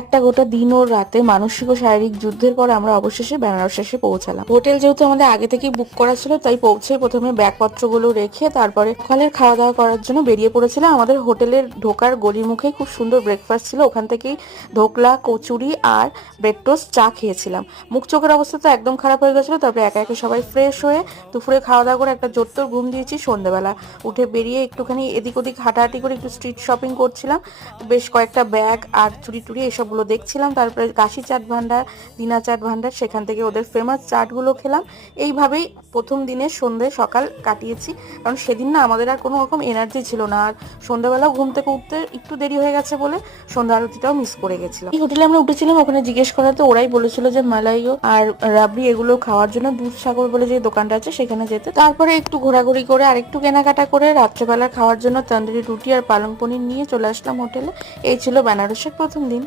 একটা গোটা দিন ও রাতে মানসিক ও শারীরিক যুদ্ধের পর আমরা অবশেষে বেনারস এসে পৌঁছালাম। হোটেল যেহেতু আমাদের আগে থেকেই বুক করা ছিল, তাই পৌঁছে প্রথমে ব্যাগপত্রগুলো রেখে তারপরে সকালের খাওয়া দাওয়া করার জন্য বেরিয়ে পড়েছিলাম। আমাদের হোটেলের ঢোকার গলি মুখে খুব সুন্দর ব্রেকফাস্ট ছিল, ওখান থেকেই ধোকলা, কচুরি আর ব্রেড টোস্ট চা খেয়েছিলাম। মুখ চোখের অবস্থা তো একদম খারাপ হয়ে গেছিলো। তারপরে একে একে সবাই ফ্রেশ হয়ে দুপুরে খাওয়া দাওয়া করে একটা জোরতোর ঘুম দিয়েছি। সন্ধ্যেবেলা উঠে বেরিয়ে একটুখানি এদিক ওদিক হাঁটাহাঁটি করে একটু স্ট্রিট শপিং করছিলাম। বেশ কয়েকটা ব্যাগ আর চুড়ি টুড়ি এসবগুলো দেখছিলাম। তারপরে কাশি চাট ভান্ডার, দিনা চাট ভান্ডার, সেখান থেকে ওদের ফেমাস চাটগুলো খেলাম। এইভাবেই প্রথম দিনের সন্ধ্যে সকাল কাটিয়েছি, কারণ সেদিন না আমাদের আর কোনো রকম এনার্জি ছিল না। আর সন্ধ্যাবেলাও ঘুম থেকে উঠতে একটু দেরি হয়ে গেছে বলে সন্ধ্যা আরতিটাও মিস করে গেছিলাম। এই হোটেলে আমরা উঠেছিলাম, ওখানে জিজ্ঞেস করাতে ওরাই বলেছিল যে মালাইও আর রাবড়ি এগুলো খাওয়ার জন্য দুধসাগর বলে যে দোকানটা আছে সেখানে যেতে। তারপরে একটু ঘোরাঘুরি করে আর একটু কেনাকাটা করে রাত্রেবেলা খাওয়ার জন্য তন্দুরি রুটি আর পালং পনির নিয়ে চলে আসলাম হোটেলে। এই ছিল বেনারসের প্রথম দিন।